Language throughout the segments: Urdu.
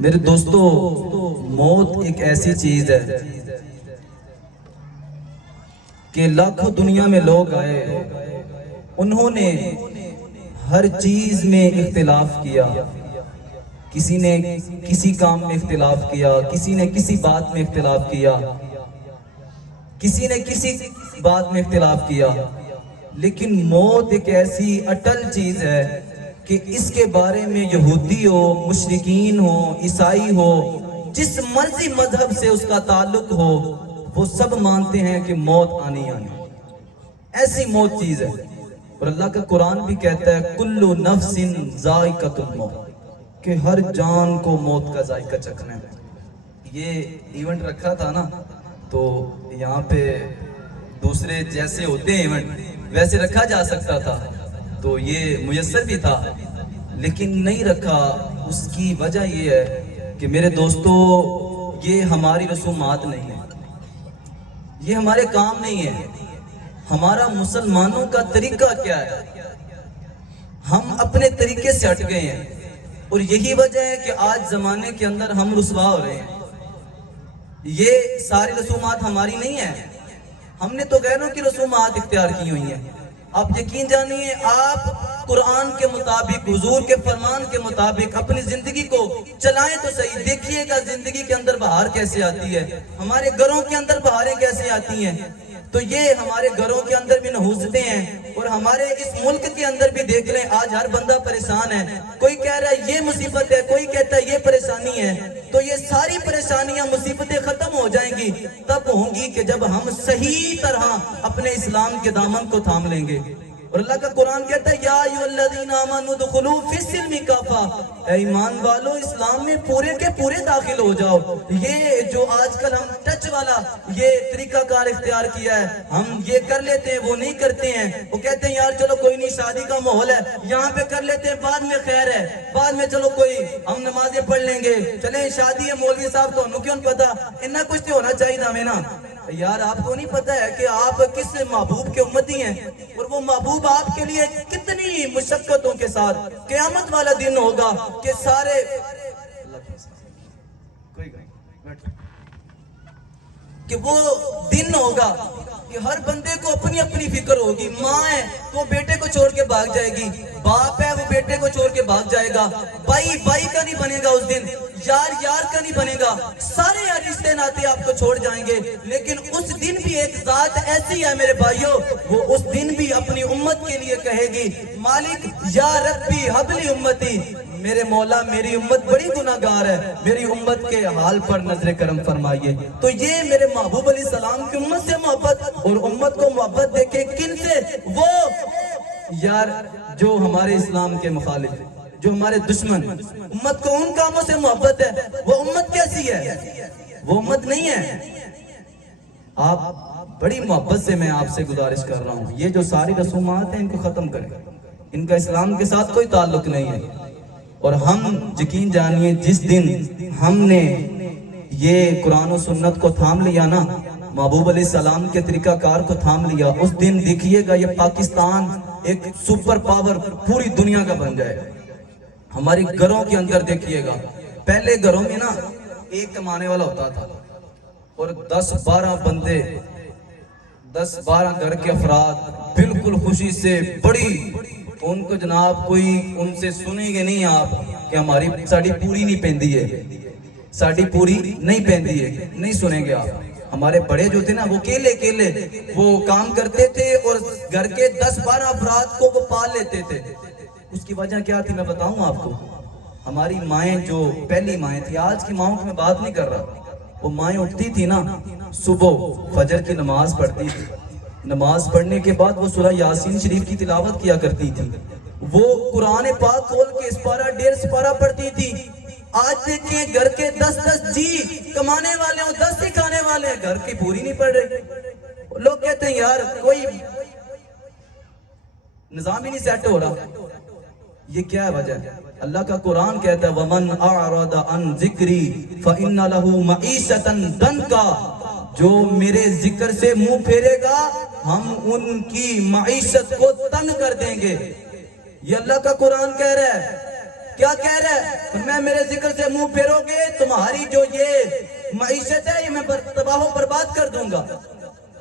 میرے دوستو، موت ایک ایسی چیز ہے کہ لاکھوں دنیا میں لوگ آئے، انہوں نے ہر چیز میں اختلاف کیا. کسی نے کسی کام میں اختلاف کیا، کسی نے کسی بات میں اختلاف کیا، کسی نے کسی بات میں اختلاف کیا. لیکن موت ایک ایسی اٹل چیز ہے کہ اس کے بارے میں یہودی ہو، مشرکین ہو، عیسائی ہو، جس مرضی مذہب سے اس کا تعلق ہو، وہ سب مانتے ہیں کہ موت آنی آنی. ایسی موت چیز ہے. اور اللہ کا قرآن بھی کہتا ہے کلو نفس ذائقۃ الموت، کہ ہر جان کو موت کا ذائقہ چکھنا ہے. یہ ایونٹ رکھا تھا نا، تو یہاں پہ دوسرے جیسے ہوتے ہیں ایونٹ ویسے رکھا جا سکتا تھا، تو یہ میسر بھی تھا، لیکن نہیں رکھا. اس کی وجہ یہ ہے کہ میرے دوستو، یہ ہماری رسومات نہیں ہے، یہ ہمارے کام نہیں ہے. ہمارا مسلمانوں کا طریقہ کیا ہے؟ ہم اپنے طریقے سے ہٹ گئے ہیں، اور یہی وجہ ہے کہ آج زمانے کے اندر ہم رسوا ہو رہے ہیں. یہ ساری رسومات ہماری نہیں ہیں، ہم نے تو غیروں کی رسومات اختیار کی ہوئی ہیں. آپ یقین جانیے، آپ قرآن کے مطابق، حضور کے فرمان کے مطابق اپنی زندگی کو چلائیں تو صحیح. دیکھیے گا زندگی کے اندر بہار کیسے آتی ہے، ہمارے گھروں کے اندر بہاریں کیسے آتی ہیں. تو یہ ہمارے گھروں کے اندر بھی نحوستیں ہیں، اور ہمارے اس ملک کے اندر بھی دیکھ لیں، آج ہر بندہ پریشان ہے. کوئی کہہ رہا ہے یہ مصیبت ہے، کوئی کہتا ہے یہ پریشانی ہے. تو یہ ساری پریشانیاں، مصیبتیں ختم ہو جائیں گی تب ہوں گی کہ جب ہم صحیح طرح اپنے اسلام کے دامن کو تھام لیں گے. اور اللہ کا قرآن کہتا ہے یا ایھا الذین آمنوا ادخلوا فی السلم کافہ، اے ایمان والو اسلام میں پورے کے پورے داخل ہو جاؤ. یہ جو آج کل ہم ٹچ والا یہ طریقہ کار اختیار کیا ہے، ہم یہ کر لیتے ہیں وہ نہیں کرتے ہیں. وہ کہتے ہیں یار چلو کوئی نہیں، شادی کا ماحول ہے یہاں پہ کر لیتے ہیں، بعد میں خیر ہے، بعد میں چلو کوئی ہم نمازیں پڑھ لیں گے، چلیں شادی ہے مولوی صاحب تو ہمیں کیوں پتا، اتنا کچھ تو ہونا چاہیے ہمیں نا. یار آپ کو نہیں پتا ہے کہ آپ کس محبوب کے امتی ہیں، اور وہ محبوب آپ کے لیے کتنی مشقتوں کے ساتھ قیامت والا دن ہوگا کہ سارے کہ وہ دن ہوگا کہ ہر بندے کو اپنی اپنی فکر ہوگی. ماں ہے تو بیٹے کو چھوڑ کے بھاگ جائے گی، باپ ہے وہ بیٹے کو چھوڑ کے بھاگ جائے گا، بھائی بھائی کا نہیں بنے گا اس دن، یار یار کا نہیں بنے گا، سارے رشتے ناتے آپ کو چھوڑ جائیں گے. لیکن اس دن بھی ایک ذات ایسی ہے میرے بھائیوں، وہ اس دن بھی اپنی امت کے لیے کہے گی مالک یا ربی حب لی امتی، میرے مولا میری امت بڑی گناہگار ہے، میری امت کے حال پر نظر کرم فرمائیے. تو یہ میرے محبوب علیہ السلام کی امت سے محبت، اور امت کو محبت دیکھے کن سے؟ وہ یار جو ہمارے اسلام کے مخالف، جو ہمارے دشمن. امت کو ان کاموں سے محبت ہے. وہ امت کیسی ہے؟ وہ امت نہیں ہے. آپ بڑی محبت سے میں آپ سے گزارش کر رہا ہوں، یہ جو ساری رسومات ہیں ان کو ختم کریں، ان کا اسلام کے ساتھ کوئی تعلق نہیں ہے. اور ہم یقین جانیے جس دن ہم نے یہ قرآن و سنت کو تھام لیا نا، محبوب علیہ السلام کے طریقہ کار کو تھام لیا، اس دن دیکھیے گا یہ پاکستان ایک سپر پاور پوری دنیا کا بن جائے گا. ہماری گھروں کے اندر دیکھیے گا، پہلے گھروں میں نا ایک کمانے والا ہوتا تھا، اور 10-12 بندے، 10-12 گھر کے افراد بالکل خوشی سے بڑی، ان کو جناب کوئی ان سے سنیں گے نہیں آپ کہ ہماری ساڑی پوری نہیں پہندی ہے، ساڑی پوری نہیں پہندی ہے، نہیں سنیں گے آپ. ہمارے بڑے جو تھے نا وہ کیلے وہ کام کرتے تھے، اور گھر کے 10-12 افراد کو وہ پال لیتے تھے. اس کی وجہ کیا تھی میں بتاؤں آپ کو. ہماری مائیں جو پہلی مائیں تھی، آج کی ماؤں کی میں بات نہیں کر رہا، وہ مائیں اٹھتی تھی نا صبح فجر کی نماز پڑھتی تھی، نماز پڑھنے کے بعد وہ سورہ یاسین شریف کی تلاوت کیا کرتی تھی، وہ قرآن پاک کھول کے سپارہ 1.5 سپارہ پڑھتی تھی. آج دیکھیں گھر کے 10 جی کمانے والے ہوں، 10 سکھانے والے ہیں، گھر کی پوری نہیں پڑھ رہے. لوگ کہتے ہیں یار کوئی نظام ہی نہیں سیٹ ہو رہا. یہ کیا ہے وجہ؟ اللہ کا قرآن کہتا ہے وَمَنْ أَعْرَضَ عَنْ ذِكْرِي فَإِنَّ لَهُ مَعِيشَةً ضَنْكَ، جو میرے ذکر سے منہ پھیرے گا ہم ان کی معیشت کو تنگ کر دیں گے. یہ اللہ کا قرآن کہہ رہا ہے. کیا کہہ رہا ہے؟ میں میرے ذکر سے منہ پھیرو گے تمہاری جو یہ معیشت ہے یہ میں تباہ و برباد کر دوں گا.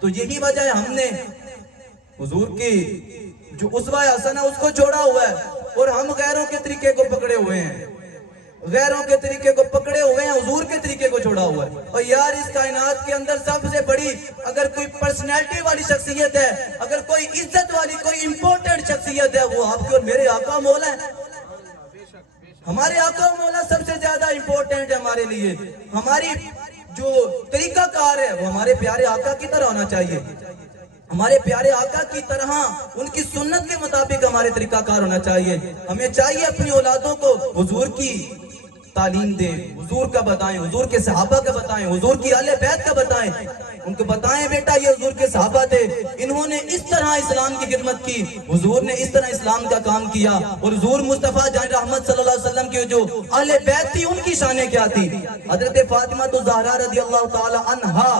تو یہی وجہ ہے ہم نے حضور کی جو اسوہ حسنہ اس کو چھوڑا ہوا ہے اور ہم غیروں کے طریقے کو پکڑے ہوئے ہیں. غیروں کے طریقے کو پکڑے ہوئے ہیں, حضور کے طریقے کو چھوڑا ہوا ہے. اور یار اس کائنات کے اندر سب سے بڑی اگر کوئی پرسنالٹی والی شخصیت ہے, اگر کوئی عزت والی کوئی امپورٹنٹ شخصیت ہے, وہ آپ کے اور میرے آقا مولا ہے. ہمارے آقا مولا سب سے زیادہ امپورٹنٹ ہے ہمارے لیے. ہماری جو طریقہ کار ہے وہ ہمارے پیارے آقا کی طرح ہونا چاہیے. ہمارے پیارے آقا کی طرح ان کی سنت کے مطابق ہمارے طریقہ کار ہونا چاہیے. ہمیں چاہیے اپنی اولادوں کو حضور کی تعلیم دیں, حضور کا بتائیں, حضور کے صحابہ کا بتائیں, حضور کی اہل بیت کا بتائیں. ان کو بتائیں بیٹا یہ حضور کے صحابہ تھے, انہوں نے اس طرح اسلام کی خدمت کی, حضور نے اس طرح اسلام کا کام کیا. اور حضور مصطفیٰ جان رحمت صلی اللہ علیہ وسلم کی جو اہل بیت تھی ان کی شانیں کیا تھی. حضرت فاطمہ الزہرا رضی اللہ تعالی عنہا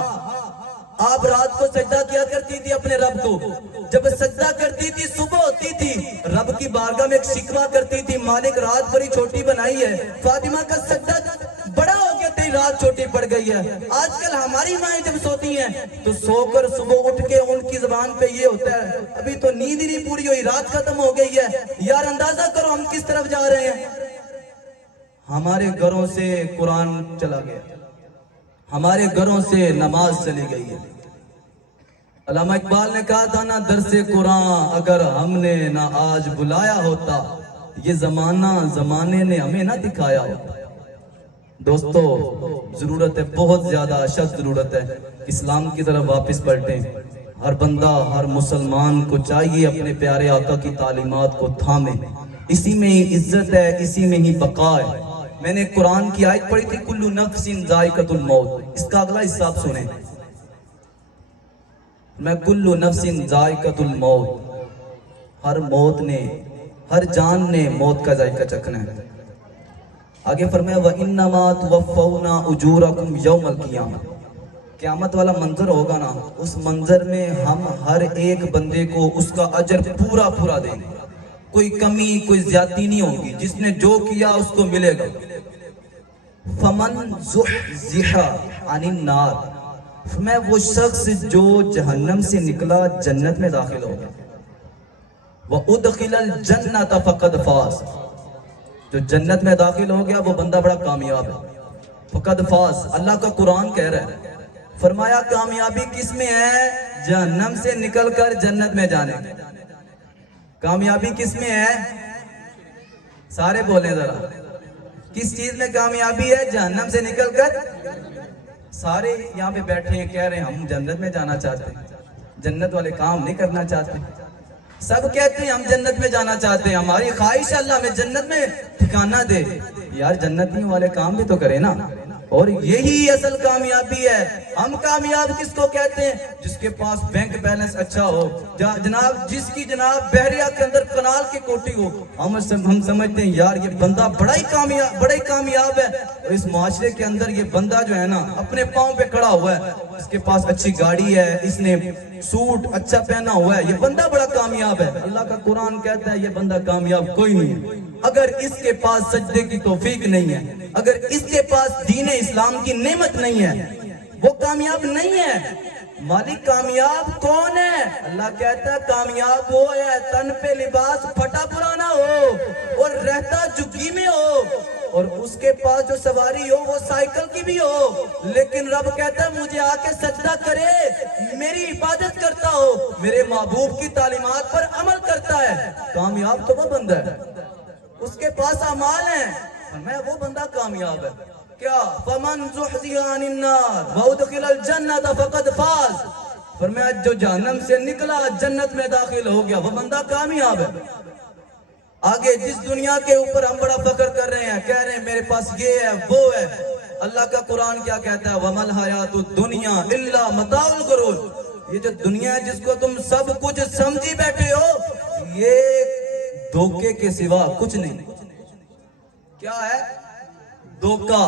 آپ رات کو سجدہ کیا کرتی تھی اپنے رب کو. جب سجدہ کرتی تھی صبح ہوتی تھی, رب کی بارگاہ میں ایک شکوہ کرتی تھی, مالک رات بڑی چھوٹی بنائی ہے, فاطمہ کا سجدہ بڑا ہو گیا تھی, رات چھوٹی پڑ گئی ہے. آج کل ہماری مائیں جب سوتی ہیں تو سو کر صبح اٹھ کے ان کی زبان پہ یہ ہوتا ہے ابھی تو نیند ہی نہیں پوری ہوئی, رات ختم ہو گئی ہے. یار اندازہ کرو ہم کس طرف جا رہے ہیں. ہمارے گھروں سے قرآن چلا گیا, ہمارے گھروں سے نماز چلی گئی ہے. علامہ اقبال نے کہا تھا نا درس قرآن اگر ہم نے نہ آج بلایا ہوتا, یہ زمانے نے ہمیں نہ دکھایا ہوتا. دوستو ضرورت ہے, بہت زیادہ اشد ضرورت ہے اسلام کی طرف واپس پلٹیں. ہر بندہ ہر مسلمان کو چاہیے اپنے پیارے آقا کی تعلیمات کو تھامے. اسی میں ہی عزت ہے, اسی میں ہی بقا ہے. میں نے قرآن کی آیت پڑھی تھی کل نفس ذائقۃ الموت, اس کا اگلا حصہ آپ سنیں. میں کل نفس ذائقۃ الموت, ہر موت نے ہر جان نے موت کا ذائقہ چکھنا ہے. آگے فرمایا وَإِنَّمَا تُوَفَّوْنَا أُجُورَكُمْ يَوْمَ الْقِيَامَةِ, قیامت والا منظر ہوگا نا, اس منظر میں ہم ہر ایک بندے کو اس کا اجر پورا پورا دیں گے. کوئی کمی کوئی زیادتی نہیں ہوگی, جس نے جو کیا اس کو ملے گا. فَمَنْ زُحْزِحَ عَنِ النَّارِ, میں وہ شخص جو جہنم سے نکلا جنت میں داخل ہو گیا. وَأُدْخِلَ الْجَنَّةَ فَقَدْ فَازَ, جو جنت میں داخل ہو گیا وہ بندہ بڑا کامیاب ہے. فقد فاز, اللہ کا قرآن کہہ رہا ہے. فرمایا کامیابی کس میں ہے؟ جہنم سے نکل کر جنت میں جانے. کامیابی کس میں ہے؟ سارے بولیں ذرا, کس چیز میں کامیابی ہے؟ جہنم سے نکل کر. سارے یہاں پہ بیٹھے ہیں کہہ رہے ہیں ہم جنت میں جانا چاہتے ہیں, جنت والے کام نہیں کرنا چاہتے. سب کہتے ہیں ہم جنت میں جانا چاہتے ہیں, ہماری خواہش ہے اللہ ہمیں جنت میں ٹھکانہ دے. یار جنتیوں والے کام بھی تو کرے نا, اور یہی اصل کامیابی ہے. ہم کامیاب کس کو کہتے ہیں؟ جس کے پاس بینک بیلنس اچھا ہو, جناب جس کی جناب بحریہ کے اندر کنال کی کوٹھی ہو. ہم سمجھتے ہیں یار یہ بندہ بڑا ہی کامیاب ہے. اور اس معاشرے کے اندر یہ بندہ جو ہے نا اپنے پاؤں پہ کھڑا ہوا ہے, اس کے پاس اچھی گاڑی ہے, اس نے سوٹ اچھا پہنا ہوا ہے, یہ بندہ بڑا کامیاب ہے. اللہ کا قرآن کہتا ہے یہ بندہ کامیاب کوئی نہیں ہے. اگر اس کے پاس سجدے کی توفیق نہیں ہے, اگر اس کے پاس دین اسلام کی نعمت نہیں ہے, وہ کامیاب نہیں ہے. مالک کامیاب کون ہے؟ اللہ کہتا ہے کامیاب وہ ہے تن پہ لباس پھٹا پرانا ہو اور رہتا جھگی میں ہو, اور اس کے پاس جو سواری ہو وہ سائیکل کی بھی ہو, لیکن رب کہتا ہے مجھے آ کے سجدہ کرے, میری عبادت کرتا ہو, میرے محبوب کی تعلیمات پر عمل کرتا ہے. کامیاب تو وہ بندہ ہے اس کے پاس اعمال ہیں, میں وہ بندہ کامیاب ہے. کیا فمن زحزح عن النار وادخل الجنۃ فقد فاز, فرمایا جو جہنم سے نکلا جنت میں داخل ہو گیا وہ بندہ کامیاب ہے. آگے جس دنیا کے اوپر ہم بڑا فخر کر رہے ہیں, کہہ رہے ہیں میرے پاس یہ ہے وہ ہے, اللہ کا قرآن کیا کہتا ہے وَمَا الْحَيَاةُ الدُّنْيَا إِلَّا مَتَاعُ الْغُرُورِ, یہ جو دنیا ہے جس کو تم سب کچھ سمجھی بیٹھے ہو یہ دھوکے کے سوا کچھ نہیں. کیا ہے؟ دھوکہ.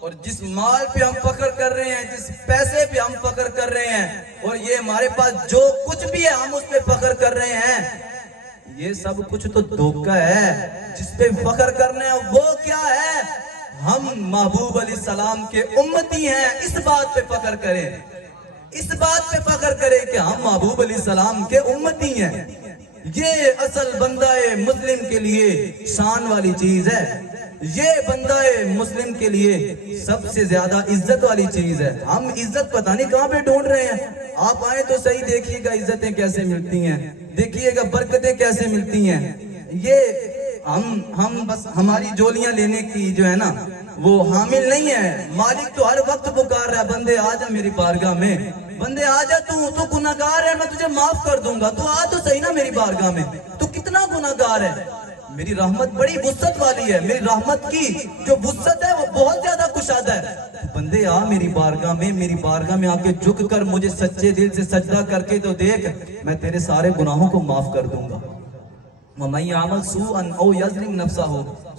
اور جس مال پہ ہم فخر کر رہے ہیں, جس پیسے پہ ہم فخر کر رہے ہیں, اور یہ ہمارے پاس جو کچھ بھی ہے ہم اس پہ فخر کر رہے ہیں, یہ سب کچھ تو دھوکہ ہے، جس پہ فخر کرنے وہ کیا ہے؟ ہم محبوب علیہ السلام کے امتی ہیں، اس بات پہ فخر کریں، اس بات پہ فخر کریں کہ ہم محبوب علیہ السلام کے امتی ہیں۔ یہ اصل بندہ مسلم کے لیے شان والی چیز ہے، یہ بندہ مسلم کے لیے سب سے زیادہ عزت والی چیز ہے۔ ہم عزت پتہ نہیں کہاں پہ ڈھونڈ رہے ہیں، آپ آئیں تو صحیح دیکھیے گا عزتیں کیسے ملتی ہیں، دیکھیے گا برکتیں کیسے ملتی ہیں۔ یہ ہم بس ہماری جولیاں لینے کی جو ہے نا وہ حامل نہیں ہے، مالک تو ہر وقت پکار رہا ہے، بندے آ جا میری بارگاہ میں، بندے آ جا، تو گناہگار ہے، میں تجھے معاف کر دوں گا، تو آ تو صحیح نا میری بارگاہ میں، تو کتنا گناہگار ہے، میری رحمت بڑی وسعت والی ہے، میری رحمت کی جو وسعت ہے وہ بہت زیادہ کشادہ ہے، بندے آ میری بارگاہ میں، میری بارگاہ میں آ کے جھک کر مجھے سچے دل سے سجدہ کر کے تو دیکھ، میں تیرے سارے گناہوں کو معاف کر دوں گا۔ وَمَن يَعْمَلْ سُوءًا أَوْ يَظْلِمْ نَفْسَهُ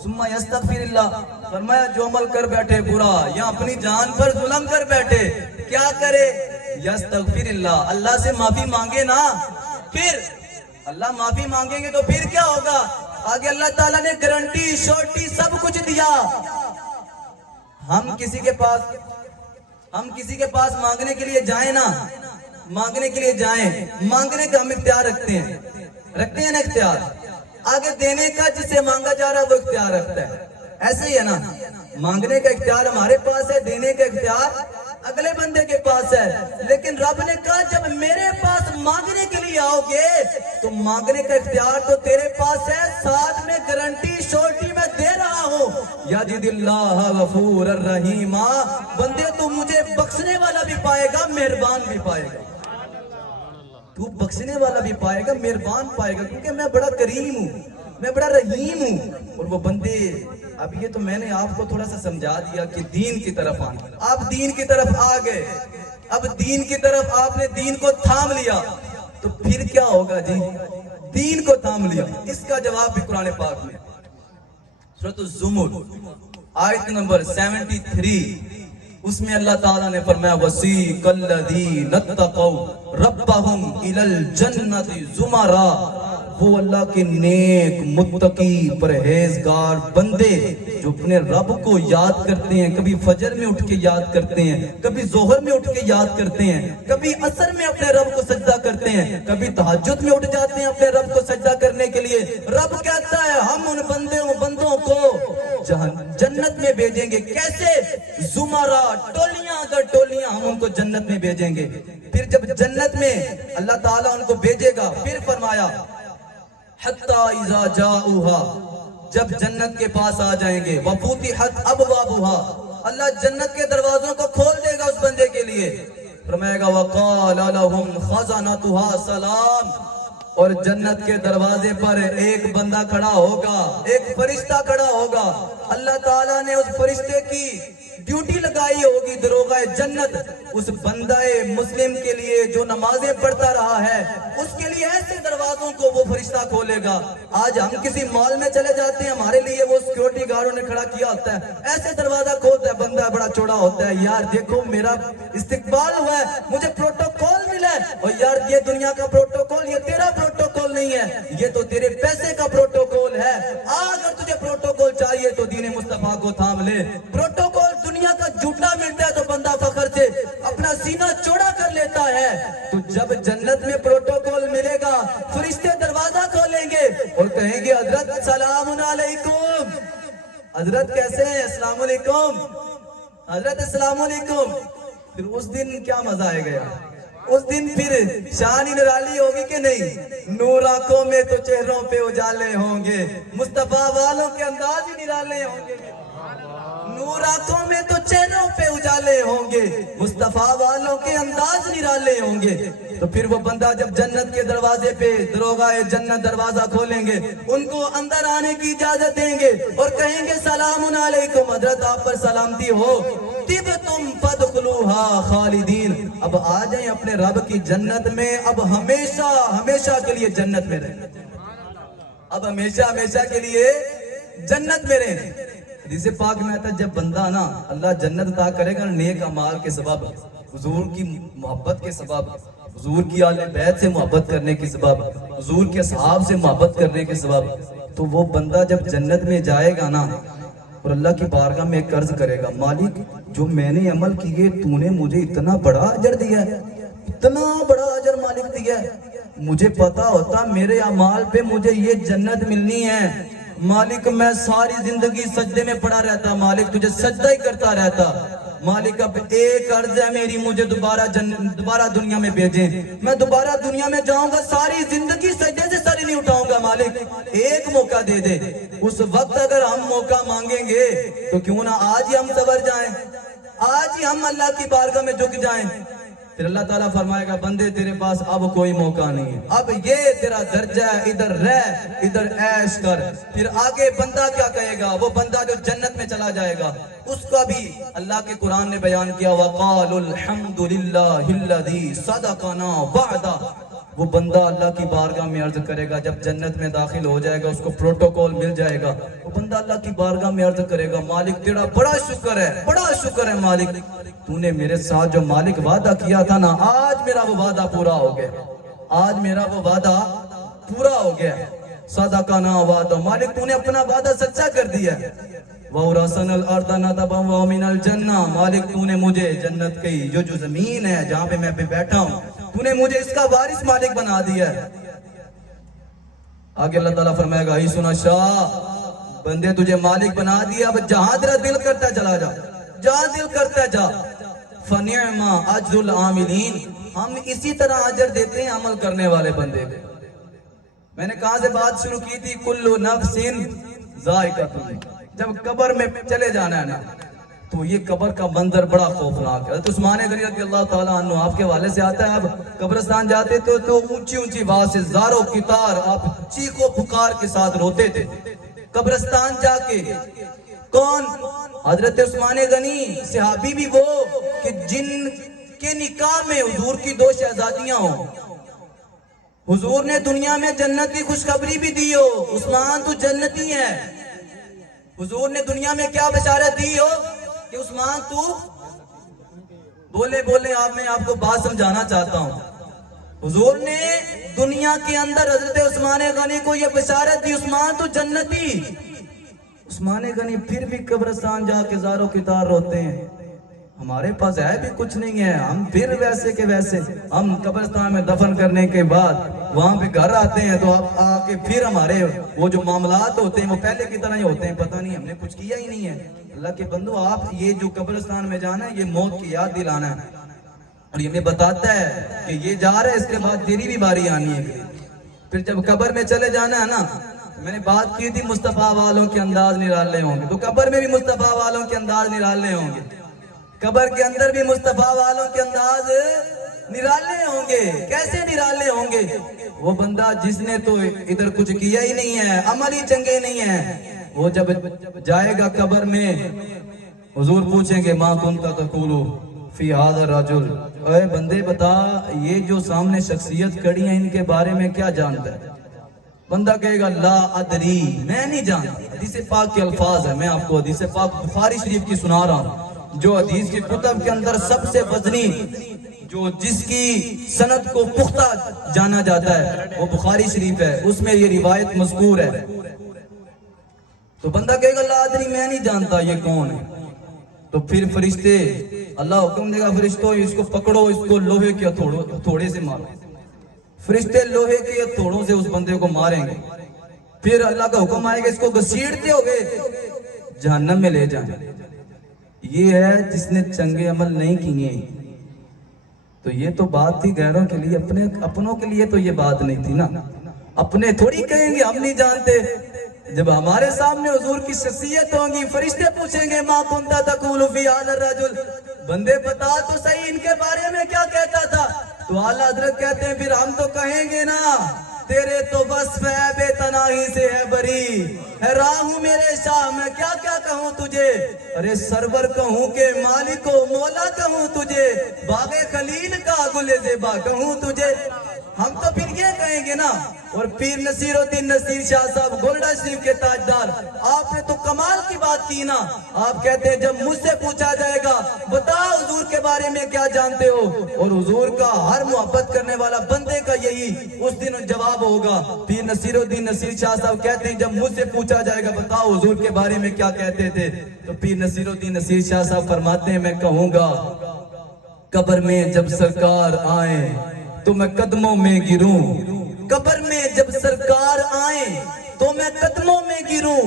ثُمَّ يَسْتَغْفِرِ اللَّهَ، فرمایا جو عمل کر بیٹھے برا یا اپنی جان پر ظلم کر بیٹھے، کیا کرے؟ یستغفر اللہ، اللہ سے معافی مانگے نا، پھر اللہ معافی مانگیں گے تو پھر کیا ہوگا؟ آگے اللہ تعالیٰ نے گارنٹی شورٹی سب کچھ دیا۔ ہم کسی کے پاس مانگنے کے لیے جائیں نا، مانگنے کے لیے جائیں، مانگنے کا ہم اختیار رکھتے ہیں نا اختیار، آگے دینے کا جسے مانگا جا رہا ہے وہ اختیار رکھتا ہے، ایسے ہی ہے نا، مانگنے کا اختیار ہمارے پاس ہے، دینے کا اختیار اگلے بندے کے پاس ہے، لیکن رب نے کہا جب میرے پاس مانگنے کے لیے آؤ گے تو مانگنے کا اختیار تو تیرے پاس ہے، ساتھ میں گارنٹی شورٹی میں دے رہا ہوں، یجد اللہ غفور الرحیم، بندے تو مجھے بخشنے والا بھی پائے گا، مہربان بھی پائے گا، تو بخشنے والا بھی پائے گا، مہربان پائے گا، کیونکہ میں بڑا کریم ہوں، میں بڑا رحیم ہوں۔ اور وہ بندے، اب یہ تو میں نے آپ کو تھوڑا سا سمجھا دیا کہ دین کی طرف آنا، آپ دین کی طرف آ گئے، اب دین کی طرف آپ نے دین کو تھام لیا تو پھر کیا ہوگا جی؟ دین کو تھام لیا، اس کا جواب بھی قرآن پاک میں سورۃ الزمر آیت نمبر 73، اس میں اللہ تعالیٰ نے فرمایا وَسِیقَ الَّذِینَ اتَّقَوْا رَبَّهُمْ إِلَى الْجَنَّةِ زُمَرًا، وہ اللہ کے نیک متقی پرہیزگار بندے جو اپنے رب کو یاد کرتے ہیں، کبھی فجر میں اٹھ کے یاد کرتے ہیں، کبھی ظہر میں اٹھ کے یاد کرتے ہیں، کبھی عصر میں اپنے رب کو سجدہ کرتے ہیں، کبھی تہجد میں اٹھ جاتے ہیں اپنے رب کو سجدہ کرنے کے لیے، رب کہتا ہے ہم ان بندوں کو جنت میں بھیجیں گے، کیسے؟ زمرہ، ٹولیاں در ٹولیاں ہم ان کو جنت میں بھیجیں گے۔ پھر جب جنت میں اللہ تعالیٰ ان کو بھیجے گا، پھر فرمایا حَتَّى إِذَا جَاءُوهَا، جب جنت کے پاس آ جائیں گے، وَفُتِحَتْ أَبْوَابُهَا، اللہ جنت کے دروازوں کو کھول دے گا اس بندے کے لیے، فرمائے گا وَقَالَ لَهُمْ خَزَنَتُهَا سَلَامٌ، اور جنت کے دروازے پر ایک بندہ کھڑا ہوگا، ایک فرشتہ کھڑا ہوگا، اللہ تعالیٰ نے اس فرشتے کی ڈیوٹی لگائی ہوگی، دروغہ جنت، اس بندہ مسلم کے لیے جو نمازیں پڑھتا رہا ہے اس کے لیے ایسے دروازوں کو وہ فرشتہ کھولے گا۔ آج ہم کسی مال میں چلے جاتے ہیں، ہمارے لیے وہ سیکیورٹی گارڈوں نے کھڑا کیا ہوتا ہے، ایسے دروازہ کھولتا ہے، بندہ بڑا چوڑا ہوتا ہے، یار دیکھو میرا استقبال ہوا ہے، مجھے پروٹوکول ملا ہے، اور یار یہ دنیا کا پروٹوکول، یہ تیرا پروٹوکول نہیں ہے، یہ تو تیرے پیسے کا پروٹوکول ہے، اگر تجھے پروٹوکول چاہیے تو دین مصطفیٰ کو تھام لے۔ پروٹوکول دنیا کا جھوٹا ملتا ہے تو بندہ فخر سے اپنا سینہ چوڑا کر لیتا ہے، تو جب جنت میں پروٹوکول ملے گا فرشتے دروازہ کھولیں گے اور کہیں گے حضرت سلام علیکم، حضرت کیسے ہیں؟ السلام علیکم حضرت، السلام علیکم۔ پھر اس دن کیا مزہ آئے گا، اس دن پھر شان ہی نرالی ہوگی کہ نہیں؟ نور آنکھوں میں تو چہروں پہ اجالے ہوں گے، مصطفیٰ والوں کے انداز ہی نرالے ہوں گے، نور آنکھوں میں تو چہروں پہ اجالے ہوں گے، مصطفیٰ والوں کے انداز نرالے ہوں گے۔ تو پھر وہ بندہ جب جنت کے دروازے پہ دروغہ جنت دروازہ کھولیں گے، ان کو اندر آنے کی اجازت دیں گے اور کہیں گے سلام علیکم، حضرت آپ پر سلامتی ہو، طِبْتُمْ فَادْخُلُوهَا خَالِدِينَ، اب آ جائیں اپنے رب کی جنت میں، اب ہمیشہ ہمیشہ کے لیے جنت میں رہیں، اب ہمیشہ ہمیشہ کے لیے جنت میں رہیں۔ حدیث پاک میں آتا ہے جب بندہ نا اللہ جنت عطا کرے گا نیک اعمال کے سبب، حضور کی محبت کے سبب، حضور کی آل بیت سے محبت کرنے کے سبب، حضور کے صحاب سے محبت کرنے کے سبب، تو وہ بندہ جب جنت میں جائے گا نا اور اللہ کی بارگاہ میں ایک عرض کرے گا، مالک جو میں نے عمل کیے تو نے مجھے اتنا بڑا اجر دیا ہے، اتنا بڑا اجر مالک دیا ہے، مجھے پتا ہوتا میرے اعمال پہ مجھے یہ جنت ملنی ہے، مالک میں ساری زندگی سجدے میں پڑا رہتا، مالک تجھے سجدہ ہی کرتا رہتا، مالک اب ایک عرض ہے میری، مجھے دوبارہ دنیا میں بھیجیں، میں دوبارہ دنیا میں جاؤں گا، ساری زندگی سجدے سے سر نہیں اٹھاؤں گا، مالک ایک موقع دے دے۔ اس وقت اگر ہم موقع مانگیں گے تو کیوں نہ آج ہی ہم سور جائیں، آج ہی ہم اللہ کی بارگاہ میں جھک جائیں۔ پھر اللہ تعالیٰ فرمائے گا بندے تیرے پاس اب کوئی موقع نہیں ہے، اب یہ تیرا درجہ ہے، ادھر رہ، ادھر عیش کر۔ پھر آگے بندہ کیا کہے گا؟ وہ بندہ جو جنت میں چلا جائے گا اس کا بھی اللہ کے قرآن نے بیان کیا، وَقَالُ الْحَمْدُ لِلَّهِ الَّذِي صَدَقَنَا وَعْدَهُ۔ وہ بندہ اللہ کی بارگاہ میں عرض کرے گا، جب جنت میں داخل ہو جائے گا، اس کو پروٹوکول مل جائے گا، وہ بندہ اللہ کی بارگاہ میں عرض کرے گا، مالک تیرا بڑا شکر ہے، بڑا شکر ہے مالک، تو نے میرے ساتھ جو مالک وعدہ کیا تھا نا، آج میرا وہ وعدہ پورا ہو گیا، آج میرا وہ وعدہ پورا ہو گیا، صدقنا وعدہ، مالک تو نے اپنا وعدہ سچا کر دیا ہے، وَأَوْرَثَنَا الْأَرْضَ نَتَبَوَّأُ مِنَ الْجَنَّةِ، مالک تو نے مجھے جنت کی جو زمین ہے جہاں پہ میں بیٹھا ہوں، تو نے مجھے اس کا وارث مالک بنا دیا ہے۔ آگے اللہ تعالیٰ فرمائے گا، سنا شاہ بندے تجھے مالک بنا دیا، اب جہاں تیرا دل کرتا ہے چلا جا، جہاں دل کرتا ہے جا۔ فَنِعْمَ أَجْرُ الْعَامِلِينَ، ہم اسی طرح اجر دیتے ہیں عمل کرنے والے بندے کو۔ میں نے کہاں سے بات شروع کی تھی؟ کُلُّ نَفْسٍ ذائقۃ الموت، جب قبر میں چلے جانا ہے نا تو یہ قبر کا منظر بڑا خوفناک ہے۔ حضرت عثمان غنی رضی اللہ تعالیٰ عنہ آپ کے والے سے آتا ہے، آپ قبرستان جاتے تو اونچی اونچی آواز سے زارو کتار آپ چیخ و پکار کے ساتھ روتے تھے قبرستان جا کے۔ کون؟ حضرت عثمان غنی، صحابی بھی وہ کہ جن کے نکاح میں حضور کی 2 شہزادیاں ہوں، حضور نے دنیا میں جنت کی خوشخبری بھی دی ہو، عثمان تو جنتی ہے، حضور نے دنیا میں کیا بشارت دی ہو کہ عثمان تو بولے میں آپ کو بات سمجھانا چاہتا ہوں، حضور نے دنیا کے اندر حضرت عثمان غنی کو یہ بشارت دی، عثمان تو جنتی۔ عثمان غنی پھر بھی قبرستان جا کے زارو کتار روتے ہیں، ہمارے پاس ہے بھی کچھ نہیں ہے، ہم پھر ویسے کے ویسے، ہم قبرستان میں دفن کرنے کے بعد وہاں پہ گھر آتے ہیں تو آپ آ کے پھر ہمارے وہ جو معاملات ہوتے ہیں وہ پہلے کی طرح ہی ہوتے ہیں، پتہ نہیں ہم نے کچھ کیا ہی نہیں ہے۔ اللہ کے بندو، آپ یہ جو قبرستان میں جانا ہے یہ موت کی یاد دلانا ہے، اور یہ میں بتاتا ہے کہ یہ جا رہا ہے، اس کے بعد تیری بھی باری آنی ہے۔ پھر جب قبر میں چلے جانا ہے نا، میں نے بات کی تھی مصطفیٰ والوں کے انداز نرالے ہوں گے، تو قبر میں بھی مصطفیٰ والوں کے انداز نرالے ہوں گے، قبر کے اندر بھی مصطفیٰ والوں کے انداز نرالے ہوں گے۔ کیسے نرالے ہوں گے؟ وہ بندہ جس نے تو ادھر کچھ کیا ہی نہیں ہے، عمل ہی چنگے نہیں ہیں، وہ جب جائے گا قبر میں، حضور پوچھیں گے ما کنت تقول فی ھذا الرجل، اے بندے بتا یہ جو سامنے شخصیت کھڑی ہیں ان کے بارے میں کیا جانتا ہے؟ بندہ کہے گا لا ادری، میں نہیں جانتا۔ حدیث پاک کے الفاظ ہیں، میں آپ کو حدیث پاک بخاری شریف کی سنا رہا ہوں، جو حدیث کی کتب کے اندر سب سے وزنی، جو جس کی سند کو پختہ جانا جاتا ہے وہ بخاری شریف ہے، اس میں یہ روایت مذکور ہے۔ تو بندہ کہے گا لا ادری، میں نہیں جانتا یہ کون ہے۔ تو پھر فرشتے، اللہ حکم دے گا فرشتوں اس کو پکڑو، اس کو لوہے کے ہتھوڑے سے مارو۔ فرشتے لوہے کے ہتھوڑوں سے اس بندے کو ماریں گے، پھر اللہ کا حکم آئے گا اس کو گھسیٹتے ہوئے جہنم میں لے جائیں۔ یہ ہے جس نے چنگے عمل نہیں کیے، تو یہ تو بات تھی غیروں کے لیے، اپنوں کے لیے تو یہ بات نہیں تھی نا، اپنے تھوڑی کہیں گے ہم نہیں جانتے۔ جب ہمارے سامنے حضور کی شخصیت ہوں گی، فرشتے پوچھیں گے ما کنت تقول فی ھذا الرجل، بندے بتا تو صحیح ان کے بارے میں کیا کہتا تھا؟ تو اعلیٰ حضرت کہتے ہیں پھر ہم تو کہیں گے نا تیرے تو وصف ہے بے تناہی سے ہے بری، حیران ہوں میرے شاہ میں کیا کیا کہوں تجھے، ارے سرور کہوں کہ مالک و مولا کہوں تجھے، باغ خلیل کا گل زیبا کہوں تجھے، ہم تو پھر یہ کہیں گے نا۔ اور پیر نصیر الدین نصیر شاہ صاحب گولڈا شریف کے تاجدار، آپ نے تو کمال کی بات بات کی نا, آپ کہتے ہیں جب مجھ سے پوچھا جائے گا بتاؤ حضور کے بارے میں کیا جانتے ہو, اور حضور کا ہر محبت کرنے والا بندے کا یہی اس دن جواب ہوگا. پیر نصیر الدین نصیر شاہ صاحب کہتے ہیں جب مجھ سے پوچھا جائے گا بتاؤ حضور کے بارے میں کیا کہتے تھے, تو پیر نصیر الدین نصیر شاہ صاحب فرماتے ہیں میں کہوں گا قبر میں جب سرکار آئیں تو میں قدموں میں گروں, قبر میں جب سرکار آئیں تو میں قدموں میں گروں,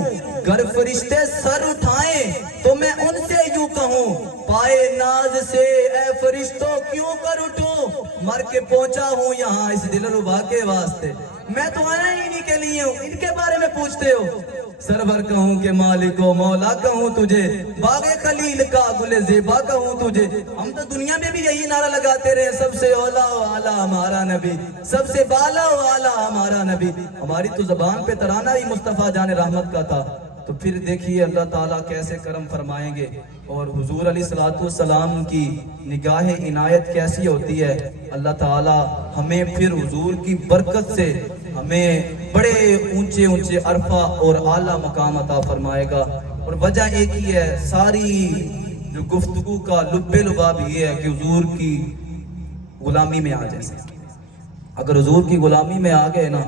گر فرشتے سر اٹھائیں تو میں ان سے یوں کہوں پائے ناز سے اے فرشتوں کیوں کر اٹھوں, مر کے پہنچا ہوں یہاں اس دلربا کے واسطے, میں تو آیا ہی انہی کے لیے ہوں, ان کے بارے میں پوچھتے ہو. سرور کہوں کہ مالک و مولا کہوں تجھے, باغ خلیل کا گل زیبا کہوں تجھے. ہم تو دنیا میں بھی یہی نعرہ لگاتے رہے سب سے اولا و اعلیٰ ہمارا نبی, سب سے بالا و اعلیٰ ہمارا نبی. ہماری تو زبان پہ ترانہ ہی مصطفیٰ جان رحمت کا تھا. تو پھر دیکھیے اللہ تعالیٰ کیسے کرم فرمائیں گے, اور حضور علیہ السلام کی نگاہ عنایت کیسی ہوتی ہے. اللہ تعالیٰ ہمیں پھر حضور کی برکت سے ہمیں بڑے اونچے اونچے عرفہ اور اعلیٰ مقام عطا فرمائے گا. اور وجہ ایک ہی ہے, ساری جو گفتگو کا لب لباب یہ ہے کہ حضور کی غلامی میں آ جائے. اگر حضور کی غلامی میں آ گئے نا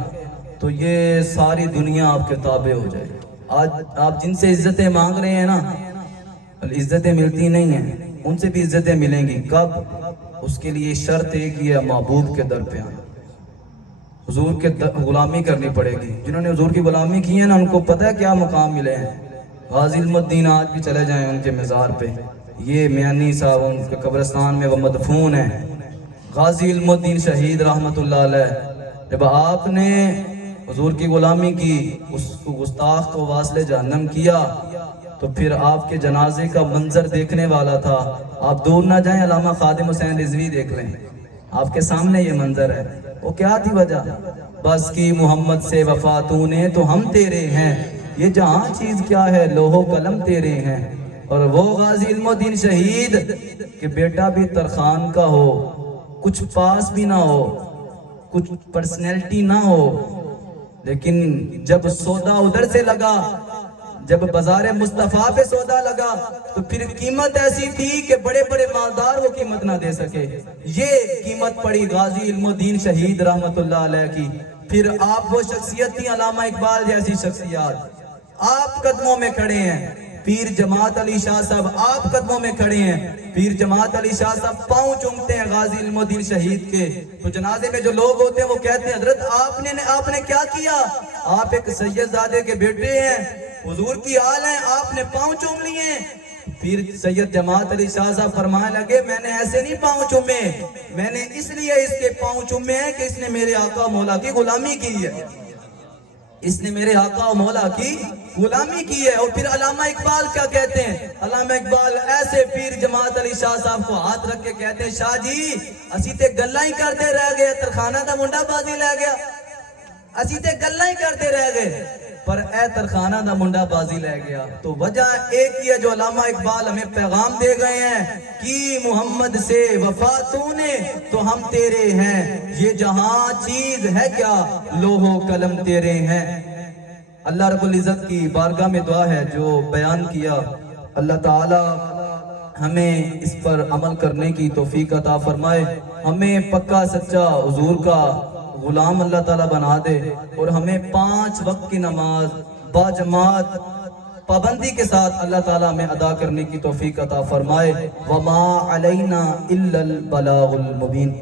تو یہ ساری دنیا آپ کے تابع ہو جائے. آج آپ جن سے عزتیں مانگ رہے ہیں نا, عزتیں ملتی نہیں ہیں, ان سے بھی عزتیں ملیں گی. کب؟ اس کے لیے شرط ایک ہی ہے, محبوب کے در پہ آنا, حضور کے غلامی کرنی پڑے گی. جنہوں نے حضور کی غلامی کی ہے نا ان کو پتہ ہے کیا مقام ملے ہیں. غازی علم الدین آج بھی چلے جائیں ان کے مزار پہ, یہ میانی صاحب ان کے قبرستان میں وہ مدفون ہیں. غازی علم الدین شہید رحمت اللہ علیہ, جب آپ نے حضور کی غلامی کی, اس گستاخ کو واصل جہنم کیا, تو پھر آپ کے جنازے کا منظر دیکھنے والا تھا. آپ دور نہ جائیں, علامہ خادم حسین رضوی دیکھ لیں, آپ کے سامنے یہ منظر ہے. وہ کیا تھی وجہ؟ بس کی محمد سے وفا تو نے تو ہم تیرے ہیں, یہ جہاں چیز کیا ہے لوح و قلم تیرے ہیں. اور وہ غازی علم الدین شہید کہ بیٹا بھی ترخان کا ہو, کچھ پاس بھی نہ ہو, کچھ پرسنالٹی نہ ہو, لیکن جب سودا ادھر سے لگا, جب بازار مصطفیٰ پہ سودا لگا تو پھر قیمت ایسی تھی کہ بڑے بڑے مالدار وہ قیمت نہ دے سکے. یہ قیمت پڑی غازی علم الدین شہید رحمت اللہ علیہ کی. پھر آپ وہ شخصیت تھی علامہ اقبال جیسی شخصیات, آپ قدموں میں کھڑے ہیں. پیر جماعت علی شاہ صاحب آپ قدموں میں کھڑے ہیں. پیر جماعت علی شاہ صاحب پاؤں چومتے ہیں غازی علم الدین شہید کے. تو جنازے میں جو لوگ ہوتے ہیں وہ کہتے ہیں حضرت آپ نے کیا کیا, آپ ایک سید زادے کے بیٹے ہیں, حضور کی آل ہیں, آپ نے پاؤں چوم لیے. پھر سید جماعت علی شاہ صاحب فرمانے لگے میں نے ایسے نہیں پاؤں چومے, میں نے اس لیے اس کے پاؤں چومے ہیں کہ اس نے میرے آقا مولا کی غلامی کی ہے, اس نے میرے آقا و مولا کی غلامی کی ہے. اور پھر علامہ اقبال کیا کہتے ہیں, علامہ اقبال ایسے پیر جماعت علی شاہ صاحب کو ہاتھ رکھ کے کہتے ہیں شاہ جی اسی تے گلاں ہی کرتے رہ گئے, ترخانہ دا منڈا بازی لے گیا, اسی تے گلاں ہی کرتے رہ گئے پر اے ترخانہ دا منڈا بازی لے گیا. تو وجہ ایک ہی ہے جو علامہ اقبال ہمیں پیغام دے گئے ہیں کہ محمد سے وفا تو نے تو ہم تیرے ہیں, یہ جہاں چیز ہے کیا لوح و قلم تیرے ہیں. اللہ رب العزت کی بارگاہ میں دعا ہے جو بیان کیا, اللہ تعالی ہمیں اس پر عمل کرنے کی توفیق عطا فرمائے, ہمیں پکا سچا حضور کا غلام اللہ تعالیٰ بنا دے, اور ہمیں 5 وقت کی نماز باجماعت پابندی کے ساتھ اللہ تعالیٰ ہمیں ادا کرنے کی توفیق عطا فرمائے. وما علینا الا البلاغ المبین.